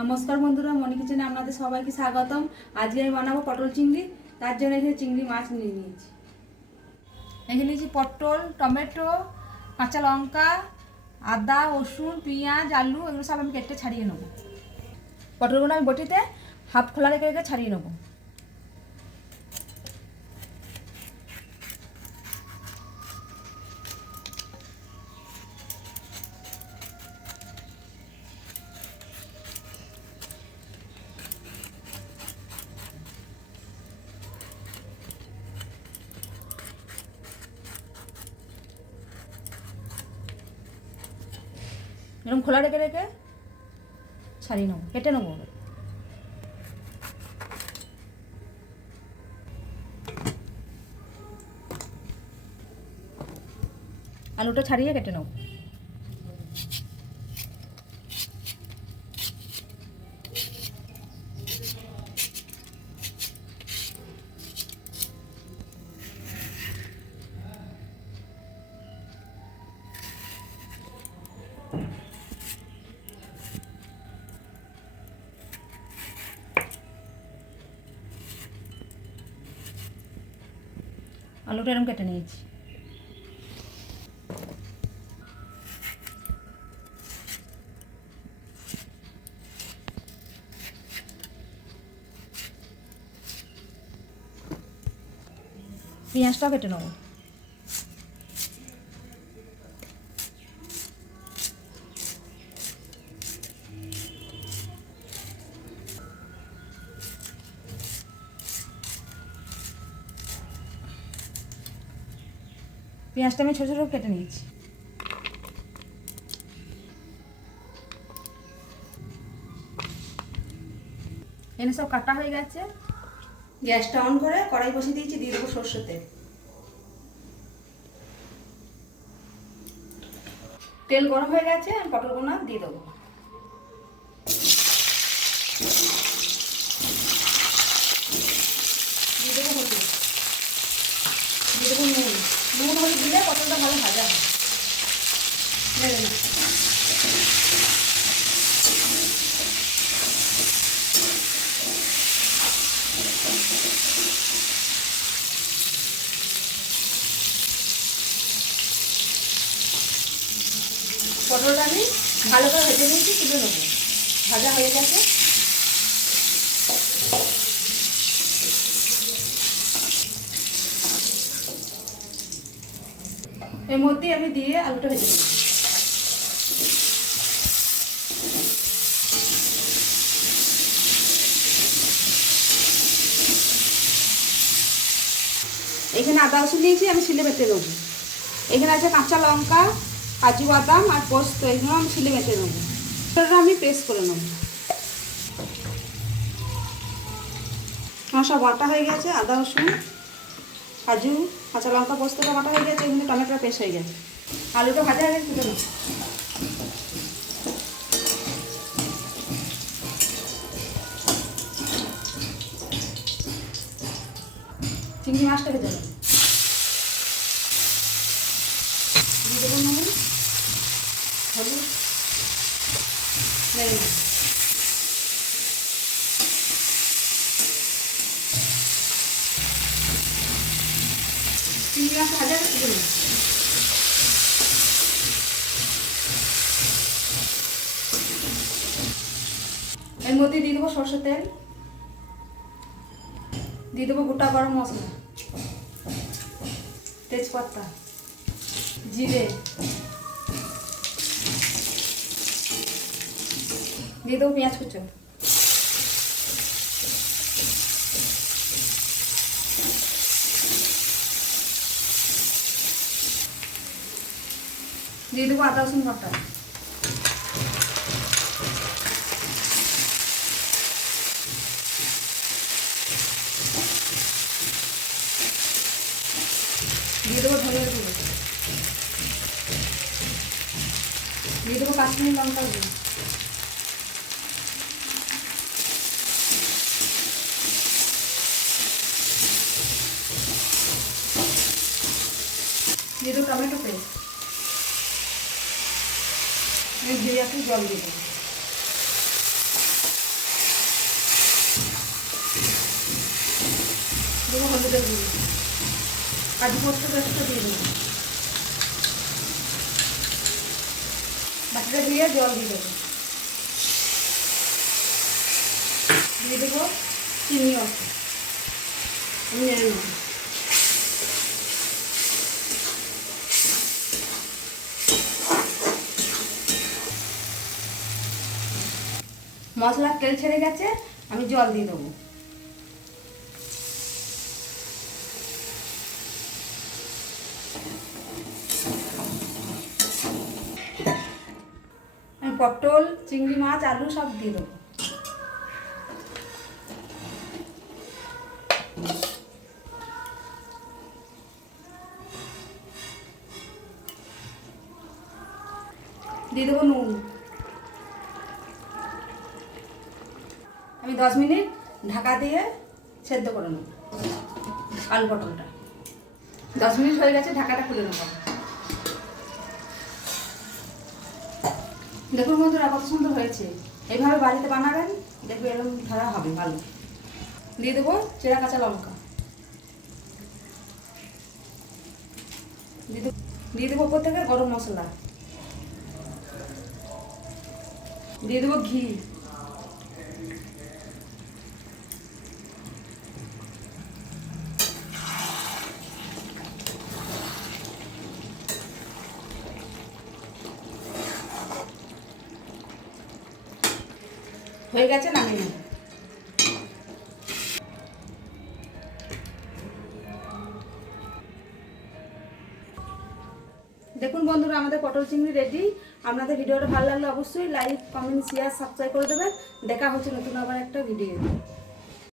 নমস্কার বন্ধুরা, মনি কিচেনে আপনাদের সবাইকে স্বাগতম। আজকে আমি বানাবো পটল চিংড়ি। তার জন্য এখানে চিংড়ি মাছ নিয়ে নিয়েছি। এখানে নিয়েছি পটল, টমেটো, কাঁচা লঙ্কা, আদা, রসুন, পেঁয়াজ, আলু, এগুলো সব আমি কেটে ছাড়িয়ে নেবো। পটলগুলো আমি বটিতে হাফ খোলা রেখে রেখে ছাড়িয়ে নেবো। এরকম খোলা রেখে রেখে ছাড়িয়ে নেবো, কেটে নেবো। আলুটা ছাড়িয়ে কেটে নেবো। আলুটা এরকম কেটে নিয়েছি। পেঁয়াজটাও কেটে নেবো। পেঁয়াজটা আমি ছোটো ছোটো কেটে নিয়েছি। এনে সব কাটা হয়ে গেছে। গ্যাসটা অন করে কড়াই বসিয়ে দিয়েছি, দিয়ে দেবো সরষের তেল। তেল গরম হয়ে গেছে, আমি পটলগুলো দিয়ে দেবো। দিয়ে দেবো হলুদ, দিয়ে দেবো নুন। নুন হলুদ দিলে পটলটা ভালো ভাজা হয়। নেড়ে না পটলটা আমি ভালো করে ভেজে নিয়েছি, তুলে নেবো। ভাজা হয়ে গেছে। এর মধ্যেই আমি দিয়ে আলুটা ভেজে নেব। এখানে আদা রসুন নিয়েছি, আমি শিলে বেটে নেবো। এখানে আছে কাঁচা লঙ্কা, কাজু বাদাম আর পোস্ত, এগুলো আমি শিলে বেটে নেবো। এটা আমি পেস্ট করে নেবো। আমার সব বাটা হয়ে গেছে, আদা রসুন, কাজু, কাঁচা লঙ্কা, পোস্তটা বাটা হয়ে গেছে। এখানে টমেটোটা পেস্ট হয়ে গেছে। আলুটা ভাজা হয়ে গেছে, তুলে নেবো। চিংড়ি মাছটা ভেজে নেবো। দিয়ে দেবো নুন, হলুদ, লেবু। চিংড়ি মাছটা ভাজা হয়ে তুলে নেবো। এর মধ্যে দিয়ে দেবো সরষের তেল, দিয়ে দেবো গোটা গরম মশলা, তেজপাতা, জিরে, দিয়ে দেবো পেঁয়াজ কুচো, দিয়ে দেবো আদা রসুন বাটা, দিয়ে দেবো ধনে গুঁড়ো, দিয়ে দেবো কাশ্মীরি লঙ্কার গুঁড়ো, দিয়ে দেবো টমেটো পেস্ট। আমি দিয়ে একটু জল দিয়ে দেবো। হলুদের গুঁড়ো, কাজু পোস্ত পেস্টটা দিয়ে দেবো। বাটিটা দিয়ে জল দিয়ে দেবো। দিয়ে দেবো চিনি অল্প, নেড়ে নেবো। মশলার তেল ছেড়ে গেছে, আমি জল দিয়ে দেবো। আমি পটল, চিংড়ি মাছ, আলু সব দিয়ে দেবো। দিয়ে দেবো নুন। আমি 10 মিনিট ঢাকা দিয়ে সেদ্ধ করে নেব আলু পটলটা। 10 মিনিট হয়ে গেছে, ঢাকাটা খুলে নেব। দেখুন বন্ধুরা কত সুন্দর হয়েছে। এইভাবে বাড়িতে বানাবেন, দেখবে এরকম ধারা হবে ভালো। দিয়ে দেবো চেরা কাঁচা লঙ্কা, দিয়ে দেবো উপর থেকে গরম মশলা, দিয়ে দেবো ঘি, হয়ে গেছে, নামিয়ে নেব। দেখুন বন্ধুরা আমাদের পটল চিংড়ি রেডি। আপনাদের ভিডিওটা ভালো লাগলে অবশ্যই লাইক, কমেন্ট, শেয়ার, সাবস্ক্রাইব করে দেবেন। দেখা হচ্ছে নতুন আবার একটা ভিডিও।